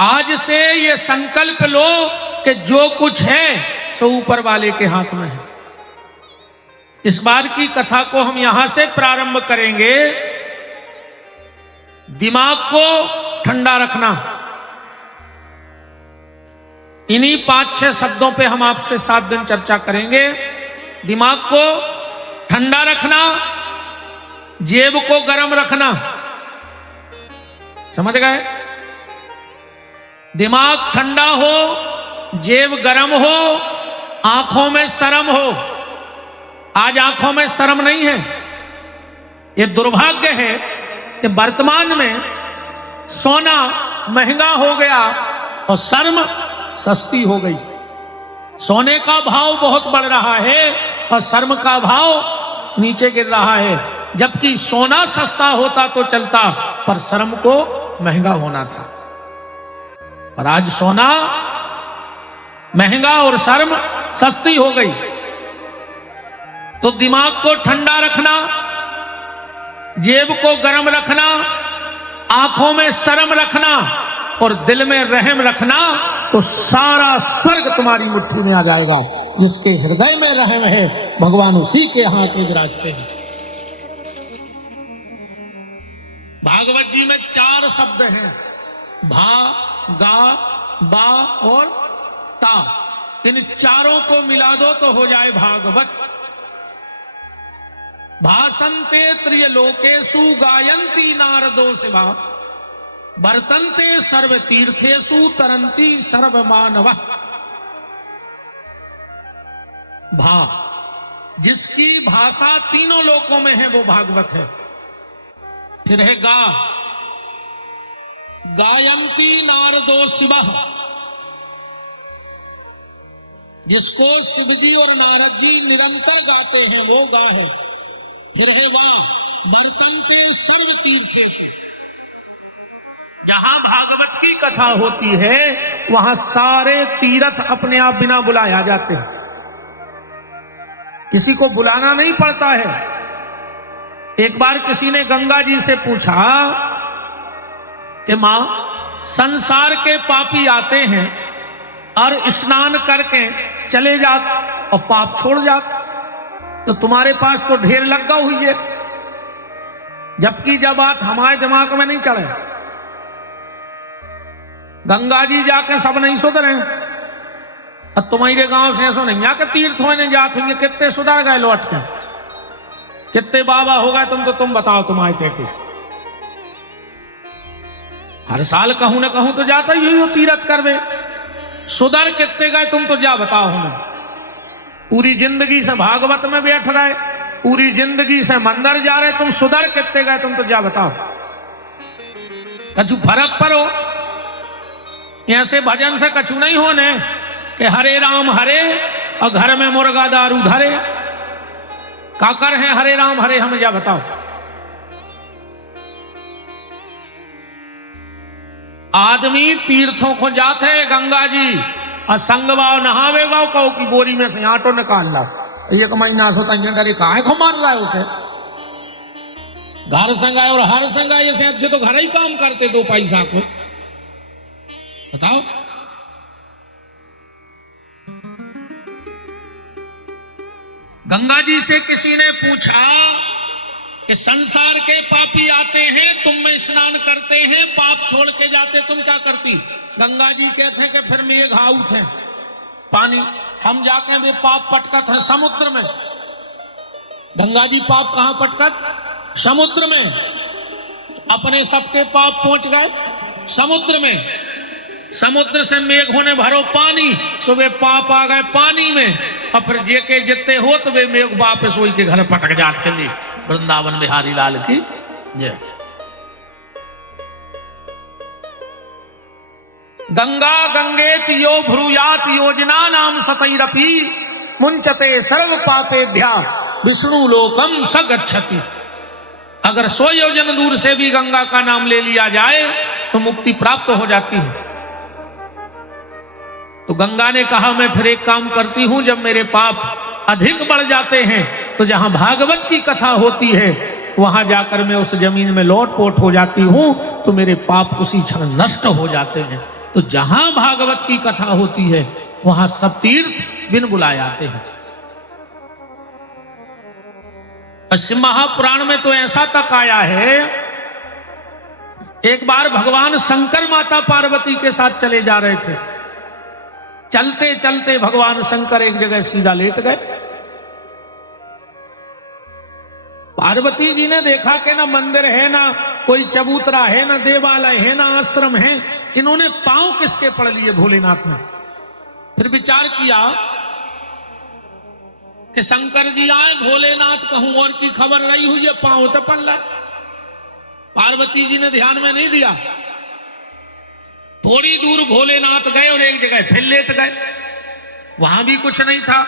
आज से ये संकल्प लो कि जो कुछ है सो ऊपर वाले के हाथ में है। इस बार की कथा को हम यहां से प्रारंभ करेंगे। दिमाग को ठंडा रखना, इन्हीं 5-6 शब्दों पे हम आपसे 7 दिन चर्चा करेंगे। दिमाग को ठंडा रखना, जेब को गर्म रखना, समझ गए? दिमाग ठंडा हो, जेब गर्म हो, आंखों में शर्म हो। आज आंखों में शर्म नहीं है। यह दुर्भाग्य है कि वर्तमान में सोना महंगा हो गया और शर्म सस्ती हो गई। सोने का भाव बहुत बढ़ रहा है और शर्म का भाव नीचे गिर रहा है। जबकि सोना सस्ता होता तो चलता, पर शर्म को महंगा होना था। पर आज सोना महंगा और शर्म सस्ती हो गई। तो दिमाग को ठंडा रखना, जेब को गर्म रखना, आंखों में शर्म रखना और दिल में रहम रखना, तो सारा स्वर्ग तुम्हारी मुट्ठी में आ जाएगा। जिसके हृदय में रहम है, भगवान उसी के यहां के विराजते हैं। भागवत जी में 4 शब्द हैं, भा, गा, बा और ता। इन चारों को मिला दो तो हो जाए भागवत। भाषन्ते त्रियलोकेषु गायन्ति नारदो शिवा, वर्तन्ते सर्व तीर्थेषु तरन्ति सर्व मानवः। भा, जिसकी भाषा तीनों लोकों में है वो भागवत है। फिर है गा, गायन्ति नारदो शिवः, जिसको शिवजी और नारद जी निरंतर गाते हैं वो गा है। फिर है वा, वर्तन्ते सर्व तीर्थेषु, जहां भागवत की कथा होती है वहां सारे तीर्थ अपने आप बिना बुलाए आ जाते हैं। किसी को बुलाना नहीं पड़ता है। एक बार किसी ने गंगा जी से पूछा कि मां, संसार के पापी आते हैं और स्नान करके चले जाते और पाप छोड़ जाते, तो तुम्हारे पास तो ढेर लगा हुई है। जबकि जब बात हमारे दिमाग में नहीं चढ़े, गंगा जी जाके सब नहीं सुधरे और तुम्हारे गांव से ऐसा नहीं आके तीर्थ होने जाते होंगे। कितने सुधर गए लौट के? कितने बाबा हो गए तुम बताओ। तुम आए थे कि हर साल कहूं ना कहूं तो जाता ही हो तीर्थ करवे। सुधर कितने गए तुम तो जा बताओ हमें। पूरी जिंदगी से भागवत में बैठ रहे, पूरी जिंदगी से मंदिर जा रहे, तुम सुधर कितने गए तुम तो जा बताओ। कछु फर्क पड़ो। ऐसे भजन से कछु नहीं होने कि हरे राम हरे और घर में मुर्गा दारू धरे। काकर है हरे राम हरे, हमें जा बताओ। आदमी तीर्थों को जाते हैं गंगा जी और संगवाओ नहावे गाओ, कहो कि बोरी में से आटो निकाल लाओ। एक महीना सोता डरे काहे को मार रहे होते। घर संगाए और हर संगाए से अच्छे तो घर ही काम करते 2 पैसा को। बताओ। गंगा जी से किसी ने पूछा कि संसार के पापी आते हैं, तुम में स्नान करते हैं, पाप छोड़ के जाते, तुम क्या करती? गंगा जी कहते हैं कि फिर मेघ आउत है पानी, हम जाके वे पाप पटकत है समुद्र में। गंगा जी पाप कहां पटकत? समुद्र में। अपने सबके पाप पहुंच गए समुद्र में। समुद्र से मेघ होने भरो पानी, सुबह पाप आ गए पानी में, और फिर जे के जितने हो तो वे मेघ वापस वही के घर पटक जात के लिए। वृंदावन बिहारी लाल की जय। गंगा गंगेत यो भ्रूयात योजना नाम सतैरपि मुंचते सर्व पापेभ्या विष्णु लोकम स गच्छति। अगर 100 योजन दूर से भी गंगा का नाम ले लिया जाए तो मुक्ति प्राप्त हो जाती है। तो गंगा ने कहा मैं फिर एक काम करती हूं, जब मेरे पाप अधिक बढ़ जाते हैं तो जहां भागवत की कथा होती है वहां जाकर मैं उस जमीन में लौट पोट हो जाती हूं, तो मेरे पाप उसी क्षण नष्ट हो जाते हैं। तो जहां भागवत की कथा होती है वहां सब तीर्थ बिन बुलाए आते हैं। पश्चिम महापुराण में तो ऐसा तक आया है, एक बार भगवान शंकर माता पार्वती के साथ चले जा रहे थे। चलते चलते भगवान शंकर एक जगह सीधा लेट गए। पार्वती जी ने देखा कि ना मंदिर है, ना कोई चबूतरा है, ना देवालय है, ना आश्रम है, इन्होंने पांव किसके पड़ लिए भोलेनाथ ने। फिर विचार किया कि शंकर जी आए, भोलेनाथ कहूं और की खबर रही हुई है, पांव तो पड़ रहा। पार्वती जी ने ध्यान में नहीं दिया। थोड़ी दूर भोलेनाथ गए और एक जगह फिर लेट गए, वहां भी कुछ नहीं था।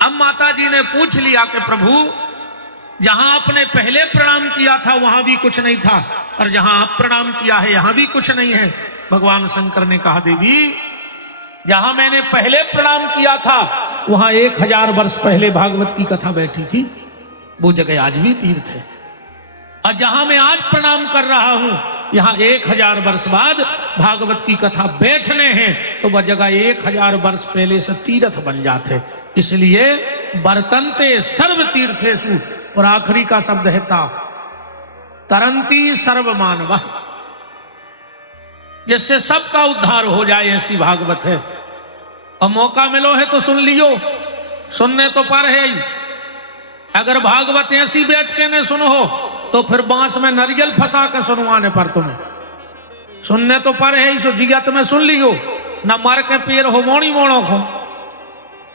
अब माता जी ने पूछ लिया कि प्रभु जहां आपने पहले प्रणाम किया था वहां भी कुछ नहीं था, और जहां आप प्रणाम किया है यहां भी कुछ नहीं है। भगवान शंकर ने कहा देवी, जहां मैंने पहले प्रणाम किया था वहां 1000 वर्ष पहले भागवत की कथा बैठी थी, वो जगह आज भी तीर्थ है। और जहां मैं आज प्रणाम कर रहा हूं यहां 1000 वर्ष बाद भागवत की कथा बैठने हैं, तो वह जगह 1000 वर्ष पहले से तीर्थ बन जाते। इसलिए बर्तनते सर्व तीर्थेषु, और आखिरी का शब्द है ता, तरंती सर्व मानव, जिससे सबका उद्धार हो जाए, ऐसी भागवत है। और मौका मिलो है तो सुन लियो, सुनने तो पर है ही। अगर भागवत ऐसी बैठ के न सुनो तो फिर बांस में नारियल फंसा के सुनवाने पर तुम्हें, सुनने तो पर है ही, सो जिगत में सुन लियो, न मर के पेड़ हो मोड़ी मोड़ो हो।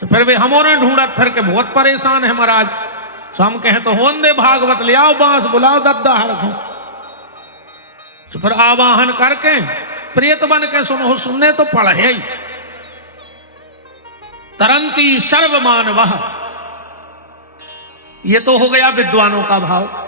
तो फिर वे हमारे ढूंढत फिर के बहुत परेशान है महाराज। सो हम कहें तो होन दे भागवत, ले आओ बांस, बुलाओ दद्दा हरखो, तो फिर आवाहन करके प्रेत बन के सुनो, सुनने तो पड़ है ही। तरंती सर्व मानव, ये तो हो गया विद्वानों का भाव।